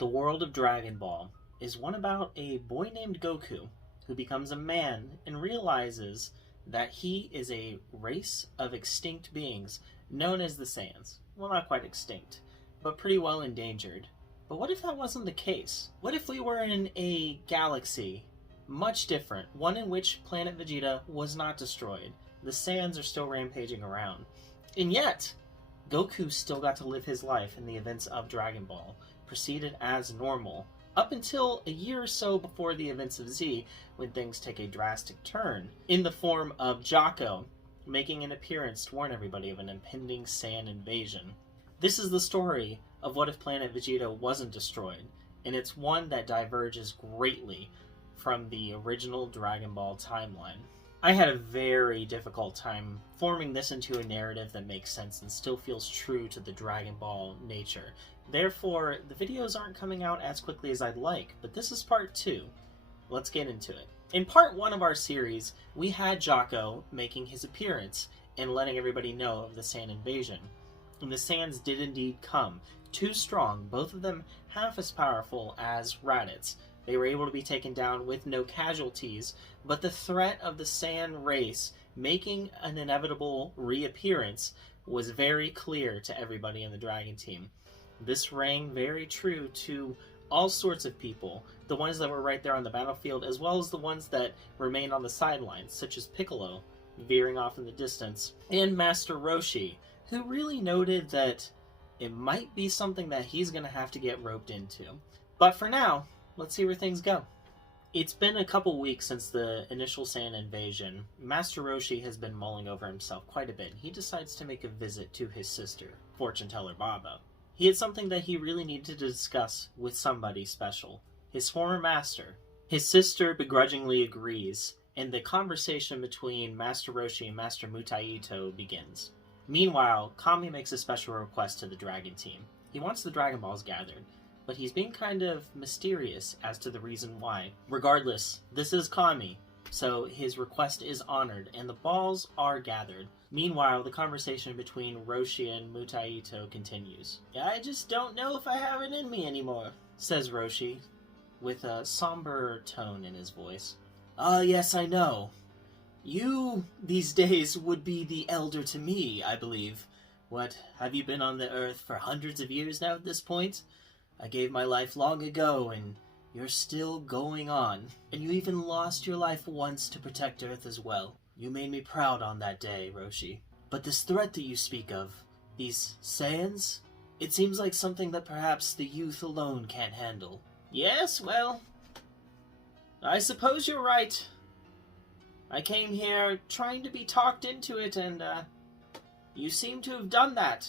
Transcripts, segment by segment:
The world of Dragon Ball is one about a boy named Goku who becomes a man and realizes that he is a race of extinct beings known as the Saiyans. Well, not quite extinct, but pretty well endangered. But what if that wasn't the case? What if we were in a galaxy much different, one in which planet Vegeta was not destroyed? The Saiyans are still rampaging around. And yet, Goku still got to live his life in the events of Dragon Ball, proceeded as normal, up until a year or so before the events of Z, when things take a drastic turn, in the form of Jocko, making an appearance to warn everybody of an impending Saiyan invasion. This is the story of what if planet Vegeta wasn't destroyed, and it's one that diverges greatly from the original Dragon Ball timeline. I had a very difficult time forming this into a narrative that makes sense and still feels true to the Dragon Ball nature. Therefore, the videos aren't coming out as quickly as I'd like, but this is part 2. Let's get into it. In part 1 of our series, we had Jocko making his appearance and letting everybody know of the Saiyan invasion. And the Saiyans did indeed come. Too strong, both of them half as powerful as Raditz. They were able to be taken down with no casualties, but the threat of the Saiyan race making an inevitable reappearance was very clear to everybody in the Dragon Team. This rang very true to all sorts of people, the ones that were right there on the battlefield, as well as the ones that remained on the sidelines, such as Piccolo, veering off in the distance, and Master Roshi, who really noted that it might be something that he's going to have to get roped into. But for now, let's see where things go. It's been a couple weeks since the initial Saiyan invasion. Master Roshi has been mulling over himself quite a bit. He decides to make a visit to his sister, fortune teller Baba. He had something that he really needed to discuss with somebody special, his former master. His sister begrudgingly agrees, and the conversation between Master Roshi and Master Mutaito begins. Meanwhile, Kami makes a special request to the Dragon Team. He wants the Dragon Balls gathered, but he's being kind of mysterious as to the reason why. Regardless, this is Kami, so his request is honored, and the balls are gathered. Meanwhile, the conversation between Roshi and Mutaito continues. "I just don't know if I have it in me anymore," says Roshi, with a somber tone in his voice. Yes, I know. You, these days, would be the elder to me, I believe. What, have you been on the Earth for hundreds of years now at this point? I gave my life long ago, and you're still going on. And you even lost your life once to protect Earth as well. You made me proud on that day, Roshi. But this threat that you speak of, these Saiyans, it seems like something that perhaps the youth alone can't handle. Yes, well, I suppose you're right. I came here trying to be talked into it, and you seem to have done that.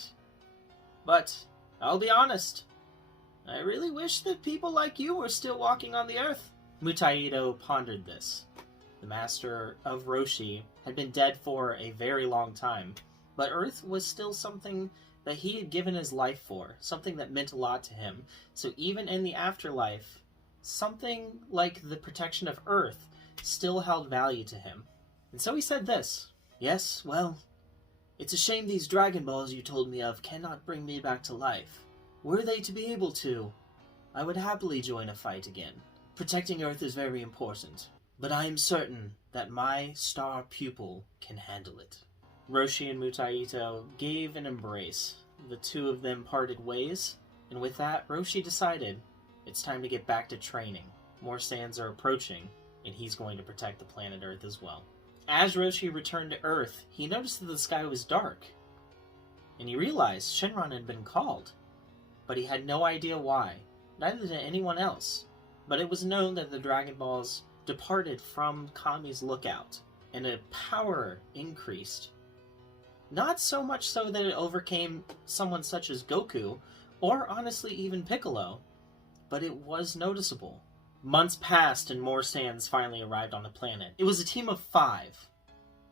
But I'll be honest, I really wish that people like you were still walking on the Earth. Mutaito pondered this. The master of Roshi had been dead for a very long time, but Earth was still something that he had given his life for, something that meant a lot to him. So even in the afterlife, something like the protection of Earth still held value to him. And so he said this. Yes, well, it's a shame these Dragon Balls you told me of cannot bring me back to life. Were they to be able to, I would happily join a fight again. Protecting Earth is very important, but I am certain that my star pupil can handle it. Roshi and Mutaito gave an embrace. The two of them parted ways, and with that, Roshi decided it's time to get back to training. More Saiyans are approaching, and he's going to protect the planet Earth as well. As Roshi returned to Earth, he noticed that the sky was dark, and he realized Shenron had been called. But he had no idea why, neither did anyone else. But it was known that the Dragon Balls departed from Kami's lookout, and a power increased. Not so much so that it overcame someone such as Goku, or honestly even Piccolo, but it was noticeable. Months passed and more Saiyans finally arrived on the planet. It was a team of 5,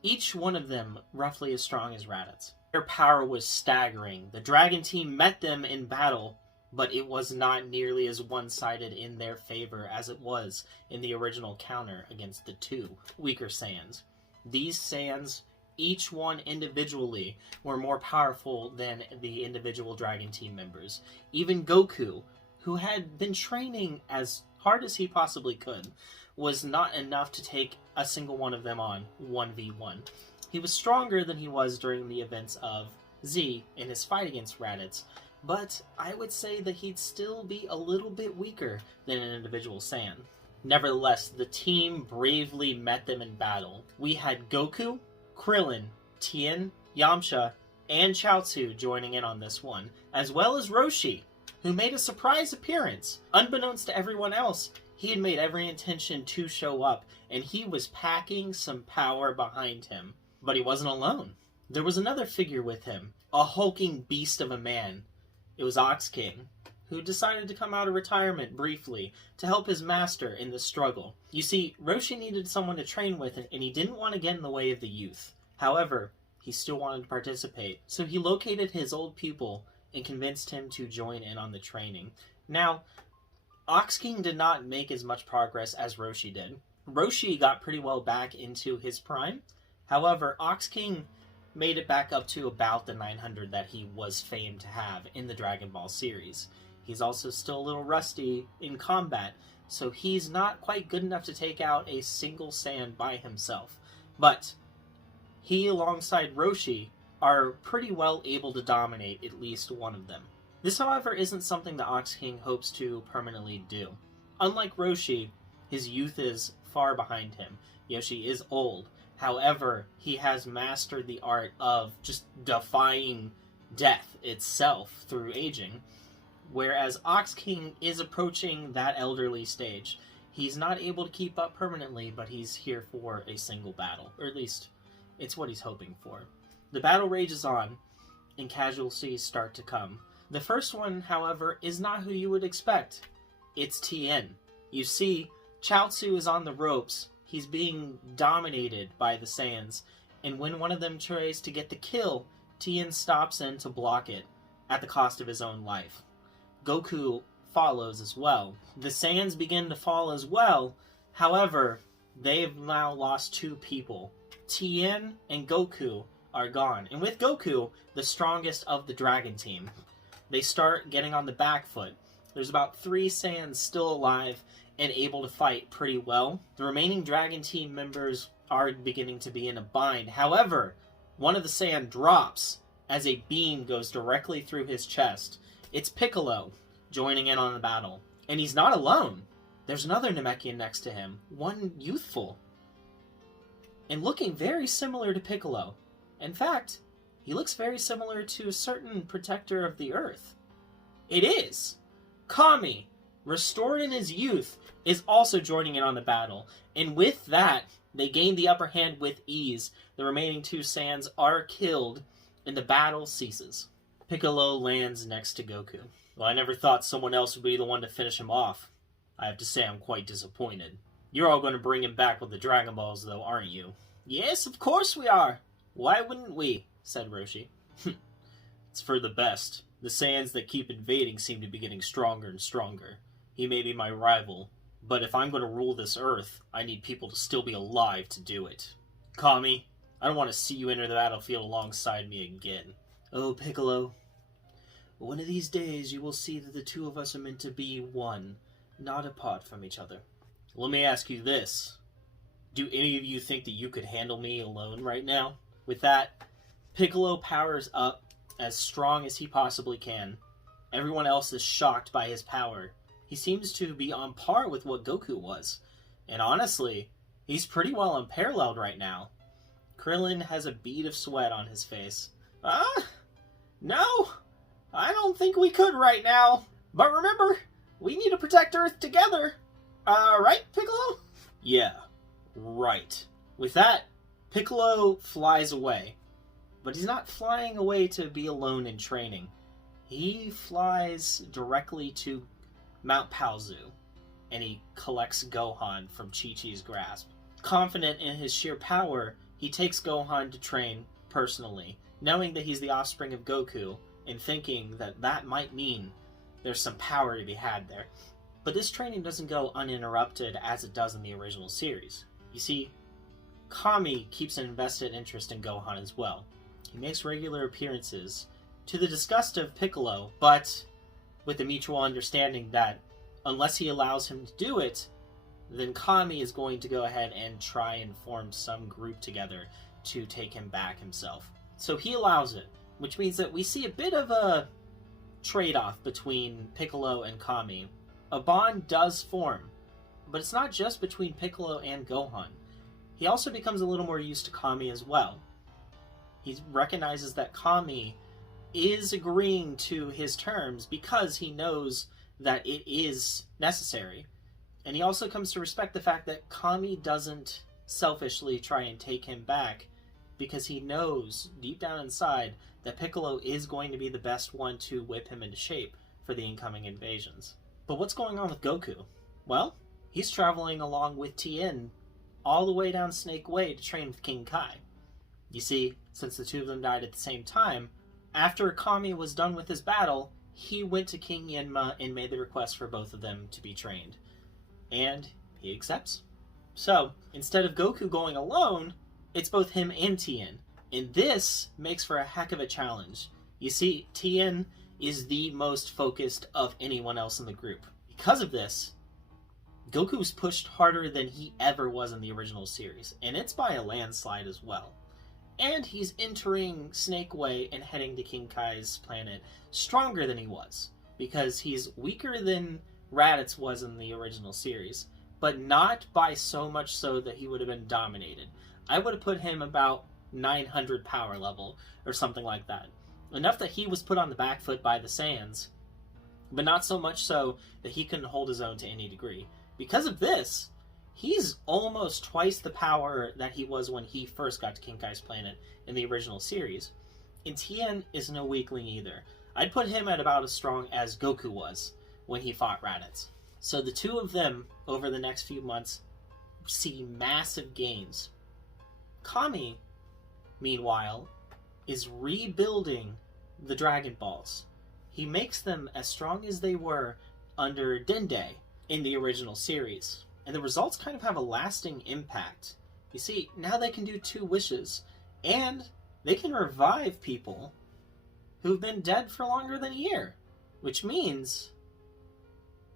each one of them roughly as strong as Raditz. Their power was staggering. The Dragon Team met them in battle, but it was not nearly as one-sided in their favor as it was in the original counter against the 2 weaker Saiyans. These Saiyans, each one individually, were more powerful than the individual Dragon Team members. Even Goku, who had been training as hard as he possibly could, was not enough to take a single one of them on 1v1. He was stronger than he was during the events of Z in his fight against Raditz, but I would say that he'd still be a little bit weaker than an individual Saiyan. Nevertheless, the team bravely met them in battle. We had Goku, Krillin, Tien, Yamcha, and Chaozu joining in on this one, as well as Roshi, who made a surprise appearance. Unbeknownst to everyone else, he had made every intention to show up, and he was packing some power behind him. But he wasn't alone. There was another figure with him, a hulking beast of a man. It was Ox King, who decided to come out of retirement briefly to help his master in the struggle. You see, Roshi needed someone to train with, and he didn't want to get in the way of the youth. However, he still wanted to participate, so he located his old pupil and convinced him to join in on the training. Now, Ox King did not make as much progress as Roshi did. Roshi got pretty well back into his prime. However, Ox King made it back up to about the 900 that he was famed to have in the Dragon Ball series. He's also still a little rusty in combat, so he's not quite good enough to take out a single Saiyan by himself. But he, alongside Roshi, are pretty well able to dominate at least one of them. This, however, isn't something that Ox King hopes to permanently do. Unlike Roshi, his youth is far behind him. Yoshi is old. However, he has mastered the art of just defying death itself through aging. Whereas Ox King is approaching that elderly stage. He's not able to keep up permanently, but he's here for a single battle. Or at least, it's what he's hoping for. The battle rages on, and casualties start to come. The first one, however, is not who you would expect. It's Tien. You see, Chaozu is on the ropes. He's being dominated by the Saiyans, and when one of them tries to get the kill, Tien stops in to block it, at the cost of his own life. Goku follows as well. The Saiyans begin to fall as well, however, they've now lost two people. Tien and Goku are gone, and with Goku, the strongest of the Dragon Team. They start getting on the back foot. There's about 3 Saiyans still alive and able to fight pretty well. The remaining Dragon Team members are beginning to be in a bind. However, one of the Saiyan drops as a beam goes directly through his chest. It's Piccolo joining in on the battle. And he's not alone. There's another Namekian next to him, one youthful, and looking very similar to Piccolo. In fact, he looks very similar to a certain protector of the Earth. It is! Kami, restored in his youth, is also joining in on the battle. And with that, they gain the upper hand with ease. The remaining 2 Saiyans are killed, and the battle ceases. Piccolo lands next to Goku. Well, I never thought someone else would be the one to finish him off. I have to say I'm quite disappointed. You're all going to bring him back with the Dragon Balls, though, aren't you? Yes, of course we are. Why wouldn't we? Said Roshi. It's for the best. The Saiyans that keep invading seem to be getting stronger and stronger. He may be my rival, but if I'm going to rule this Earth, I need people to still be alive to do it. Kami, I don't want to see you enter the battlefield alongside me again. Oh, Piccolo. One of these days you will see that the two of us are meant to be one, not apart from each other. Let me ask you this. Do any of you think that you could handle me alone right now? With that, Piccolo powers up as strong as he possibly can. Everyone else is shocked by his power. He seems to be on par with what Goku was. And honestly, he's pretty well unparalleled right now. Krillin has a bead of sweat on his face. No, I don't think we could right now. But remember, we need to protect Earth together. Right, Piccolo? Yeah, right. With that, Piccolo flies away. But he's not flying away to be alone in training. He flies directly to Mount Paozu, and he collects Gohan from Chi-Chi's grasp. Confident in his sheer power, he takes Gohan to train personally, knowing that he's the offspring of Goku, and thinking that that might mean there's some power to be had there. But this training doesn't go uninterrupted as it does in the original series. You see, Kami keeps an invested interest in Gohan as well. He makes regular appearances, to the disgust of Piccolo, but with the mutual understanding that unless he allows him to do it, then Kami is going to go ahead and try and form some group together to take him back himself. So he allows it, which means that we see a bit of a trade-off between Piccolo and Kami. A bond does form, but it's not just between Piccolo and Gohan. He also becomes a little more used to Kami as well. He recognizes that Kami is agreeing to his terms because he knows that it is necessary. And he also comes to respect the fact that Kami doesn't selfishly try and take him back because he knows deep down inside that Piccolo is going to be the best one to whip him into shape for the incoming invasions. But what's going on with Goku? Well, he's traveling along with Tien all the way down Snake Way to train with King Kai. You see, since the two of them died at the same time, after Kami was done with his battle, he went to King Yenma and made the request for both of them to be trained. And he accepts. So, instead of Goku going alone, it's both him and Tien. And this makes for a heck of a challenge. You see, Tien is the most focused of anyone else in the group. Because of this, Goku's pushed harder than he ever was in the original series. And it's by a landslide as well. And he's entering Snake Way and heading to King Kai's planet stronger than he was. Because he's weaker than Raditz was in the original series. But not by so much so that he would have been dominated. I would have put him about 900 power level or something like that. Enough that he was put on the back foot by the Saiyans. But not so much so that he couldn't hold his own to any degree. Because of this, he's almost twice the power that he was when he first got to King Kai's planet in the original series. And Tien is no weakling either. I'd put him at about as strong as Goku was when he fought Raditz. So the two of them, over the next few months, see massive gains. Kami, meanwhile, is rebuilding the Dragon Balls. He makes them as strong as they were under Dende in the original series. And the results kind of have a lasting impact. You see, now they can do 2 wishes, and they can revive people who've been dead for longer than a year. Which means,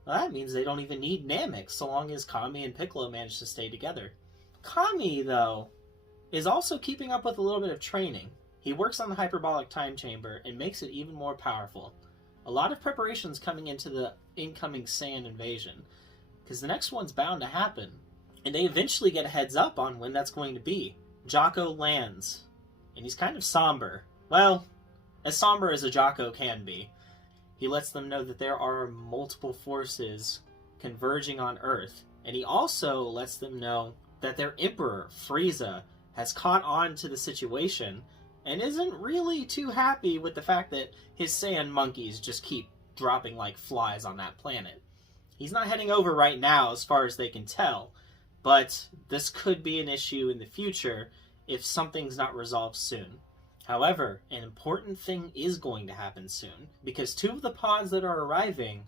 well, that means they don't even need Namek so long as Kami and Piccolo manage to stay together. Kami, though, is also keeping up with a little bit of training. He works on the hyperbolic time chamber and makes it even more powerful. A lot of preparations coming into the incoming Saiyan invasion, because the next one's bound to happen. And they eventually get a heads up on when that's going to be. Jocko lands, and he's kind of somber. Well, as somber as a Jocko can be. He lets them know that there are multiple forces converging on Earth, and he also lets them know that their Emperor, Frieza, has caught on to the situation and isn't really too happy with the fact that his Saiyan monkeys just keep dropping like flies on that planet. He's not heading over right now as far as they can tell, but this could be an issue in the future if something's not resolved soon. However, an important thing is going to happen soon, because 2 of the pods that are arriving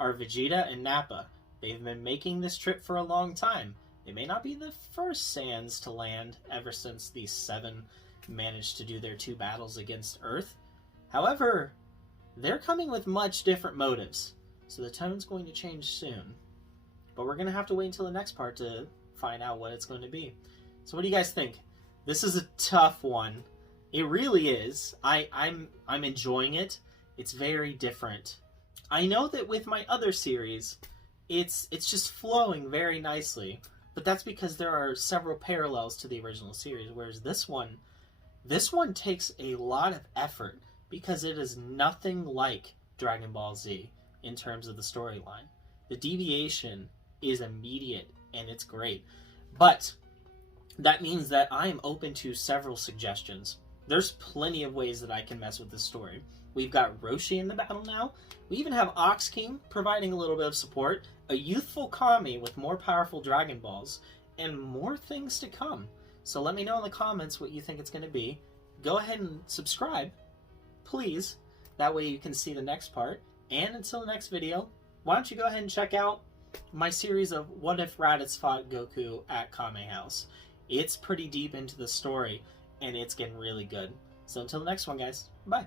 are Vegeta and Nappa. They've been making this trip for a long time. They may not be the first Saiyans to land ever since these 7 managed to do their 2 battles against Earth. However, they're coming with much different motives, so the tone's going to change soon. But we're going to have to wait until the next part to find out what it's going to be. So what do you guys think? This is a tough one. It really is. I'm enjoying it. It's very different. I know that with my other series, it's just flowing very nicely, but that's because there are several parallels to the original series, whereas this one takes a lot of effort because it is nothing like Dragon Ball Z in terms of the storyline. The deviation is immediate and it's great. But that means that I am open to several suggestions. There's plenty of ways that I can mess with this story. We've got Roshi in the battle now. We even have Ox King providing a little bit of support, a youthful Kami with more powerful Dragon Balls, and more things to come. So let me know in the comments what you think it's going to be. Go ahead and subscribe, please. That way you can see the next part. And until the next video, why don't you go ahead and check out my series of What If Raditz Fought Goku at Kame House. It's pretty deep into the story, and it's getting really good. So until the next one, guys, bye.